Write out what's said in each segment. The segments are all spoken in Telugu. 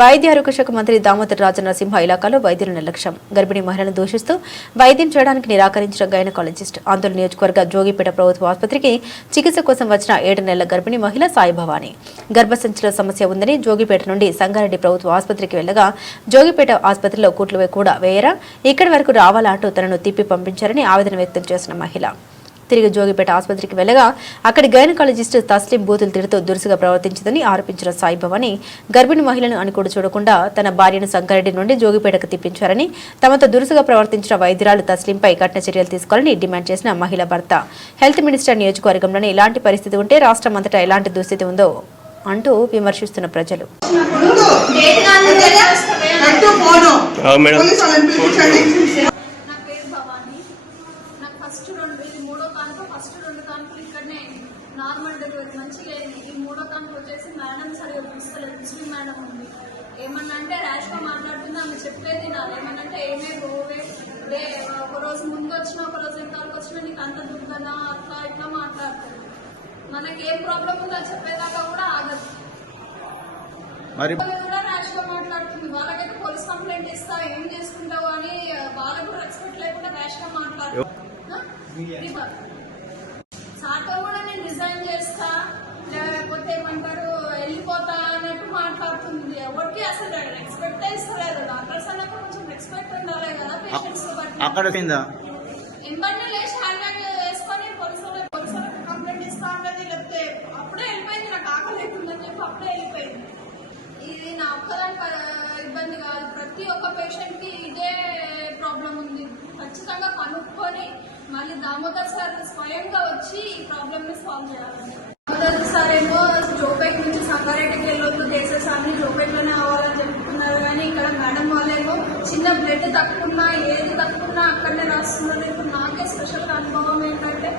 వైద్య ఆరోగ్య శాఖ మంత్రి దామోదర్ రాజనరసింహ ఇలాకాలో వైద్యుల నిర్లక్ష్యం. గర్భిణీ మహిళలను దూషిస్తూ వైద్యం చేయడానికి నిరాకరించిన గైనకాలజిస్ట్. ఆందోళన నియోజకవర్గ జోగిపేట ప్రభుత్వ ఆసుపత్రికి చికిత్స కోసం వచ్చిన 7 నెలల గర్భిణీ మహిళ సాయి భవాని. గర్భసంచిలో సమస్య ఉందని జోగిపేట నుండి సంగారెడ్డి ప్రభుత్వ ఆసుపత్రికి వెళ్లగా జోగిపేట ఆసుపత్రిలో కుట్లు కూడా వేయరా, ఇక్కడి వరకు రావాలా అంటూ తనను తిప్పి పంపించారని ఆవేదన వ్యక్తం చేసిన మహిళ తిరిగి జోగిపేట ఆసుపత్రికి వెళ్లగా అక్కడి గైనకాలజిస్ట్ తస్లీం బూతులు తిడుతూ దురుసుగా ప్రవర్తించిందని ఆరోపించిన సాయి భవాని గర్భిణీ మహిళను అని కూడా చూడకుండా తన భార్యను సంగారెడ్డి నుండి జోగిపేటకు తిప్పించారని, తమతో దురుసుగా ప్రవర్తించిన వైద్యురాలు తస్లీంపై కఠిన చర్యలు తీసుకోవాలని డిమాండ్ చేసిన మహిళ భర్త హెల్త్ మినిస్టర్ నియోజకవర్గంలోనే ఇలాంటి పరిస్థితి ఉంటే రాష్ట్రమంతటా ఎలాంటి దుస్థితి ఉందో అంటూ విమర్శిస్తున్న ప్రజలు. ఫస్ట్ 2 కాన్పులు ఇక్కడనే నార్మల్ డెలివరీ మంచిగా అయింది. ఈ 3వ కాన్పు వచ్చేసి మేడం సరిగా పిలుస్తలేదు. ముస్లిం మేడం ఉంది. ఏమన్నా అంటే ర్యాష్గా మాట్లాడుతుంది. ఆమె చెప్పేది నాది ఏమన్నంటే ఏమే పోవే లే, ఒక రోజు ముందు వచ్చినా ఒక రోజు ఎంతవరకు వచ్చినా నీకు అంత దుబ్బదా అట్లా ఇట్లా మాట్లాడుతుంది. మనకి ఏం ప్రాబ్లం ఉందో చెప్పేదాకా కూడా ఆగదు. కూడా ర్యాష్గా మాట్లాడుతుంది. వాళ్ళకైతే పోలీస్ కంప్లైంట్ ఇస్తా ఏం చేసుకుంటావు అని వాళ్ళకు రెస్పెక్ట్ లేకుండా ర్యాష్గా మాట్లాడుతుంది. సార్తో కూడా నేను రిజైన్ చేస్తా లేకపోతే ఏమంటారు వెళ్ళిపోతా అన్నట్టు మాట్లాడుతుంది. ఎవరికి అసలు రెస్పెక్ట్ ఇస్తలేదు. డాక్టర్స్ అన్నప్పుడు కొంచెం రెస్పెక్ట్ ఉండాలి కదా పేషెంట్స్ బట్టి. ఎంబడిని లేచి హ్యాండ్ బ్యాగ్ వేసుకొని పోలీసులకు కంప్లైంట్ ఇస్తా అన్నది లేకపోతే అప్పుడే వెళ్ళిపోయింది. నాకు ఆకలి అవుతుందని చెప్పి అప్పుడే వెళ్ళిపోయింది. ఇది నా ఒక్కదానికి ఇబ్బంది కాదు, ప్రతి ఒక్క పేషెంట్ కి ఇదే ప్రాబ్లం ఉంది. ఖచ్చితంగా కనుక్కొని మళ్ళీ దామోదర్ సార్ స్వయంగా వచ్చి ఈ ప్రాబ్లమ్ ని సాల్వ్ చేయాలండి. దామోదర్ సార్ ఏమో జోపేట్ నుంచి సంగారెడ్డికి వెళ్ళొద్దు, కేసెస్ అన్ని జోపేట్లోనే అవ్వాలని చెప్తున్నారు. కానీ ఇక్కడ మేడం వాళ్ళేమో చిన్న బ్లడ్ తక్కువన్నా ఏది తక్కువన్నా అక్కడనే రాస్తున్నారు. ఇప్పుడు నాకే స్పెషల్ అనుభవం ఏంటంటే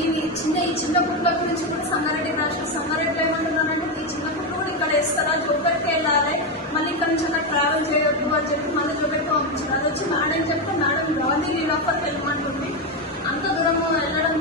ఈ చిన్న కుట్ల గురించి కూడా సంగారెడ్డి రాష్ట్రం సంగారెడ్డిలో ఏమంటున్నారంటే ఈ చిన్న కుట్లు కూడా ఇక్కడ వేస్తారా, జోపేట్కి వెళ్ళాలి, మళ్ళీ ఇక్కడ నుంచి అక్కడ ట్రావెల్ చేయొద్దు అని చెప్పి మళ్ళీ జోపేట్కి పంపించారు. అది వచ్చి మేడం చెప్తే మేడం రాని రీలాఫర్కి వెళ్ళమంటుంది. అంత దూరం వెళ్ళడం